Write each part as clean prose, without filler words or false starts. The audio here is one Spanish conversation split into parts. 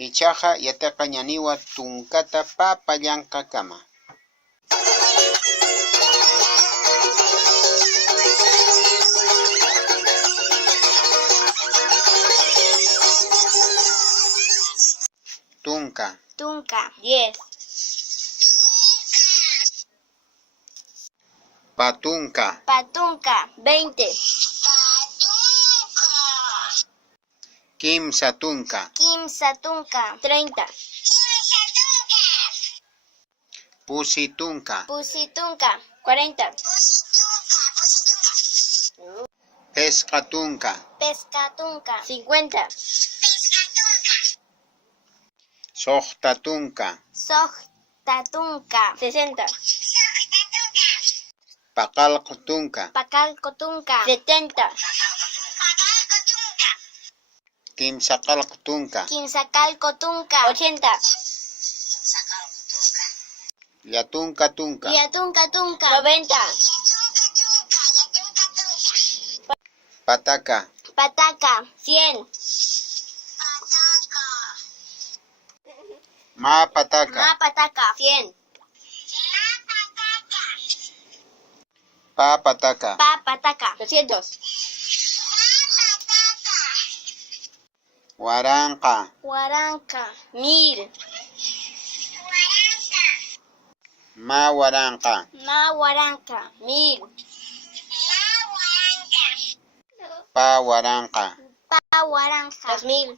Hichaqa yataqa ñaniwa tunkata papallanqakama. Tunka. Tunka. 10. Patunka. Patunka. 20. Kimsa tunka. Kimsa tunka. 30. Pusitunka. Pusitunka. 40. Pescatunka. Pescatunka. 50. Sohtatunka. Sohtatunka. 60. Paqalqutunka. Pacalcotunka. 70. Kimsaqalqutunka. Quimsacalcotunka. 80. Yatunka tunka. Yatunka tunka. 90. Pataka. Pataca. 100. Mapataka. Mapataca. 100. Papataka. Papataca. 200. Waranqa. Huaranca. 1000. Mawaranqa. Mahuaranca. 1000. Pawaranqa. Pahuaranca. 2000.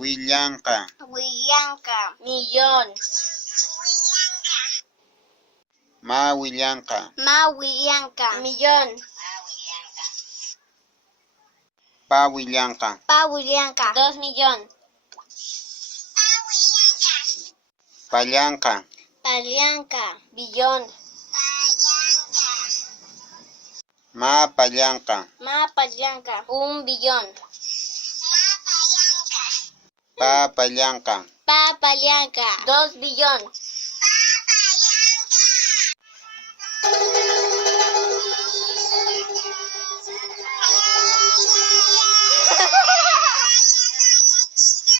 Willanqa. Huillanca. 1.000.000. Mawillanqa. Mahuillanca. 1.000.000. Pawillanqa. Pahuillanca. 2.000.000. Pallanqa. Pallanca. 1.000.000.000. Mapallanqa. Mapallanca. 1.000.000.000. Papallanqa. Papallanca. 2.000.000.000.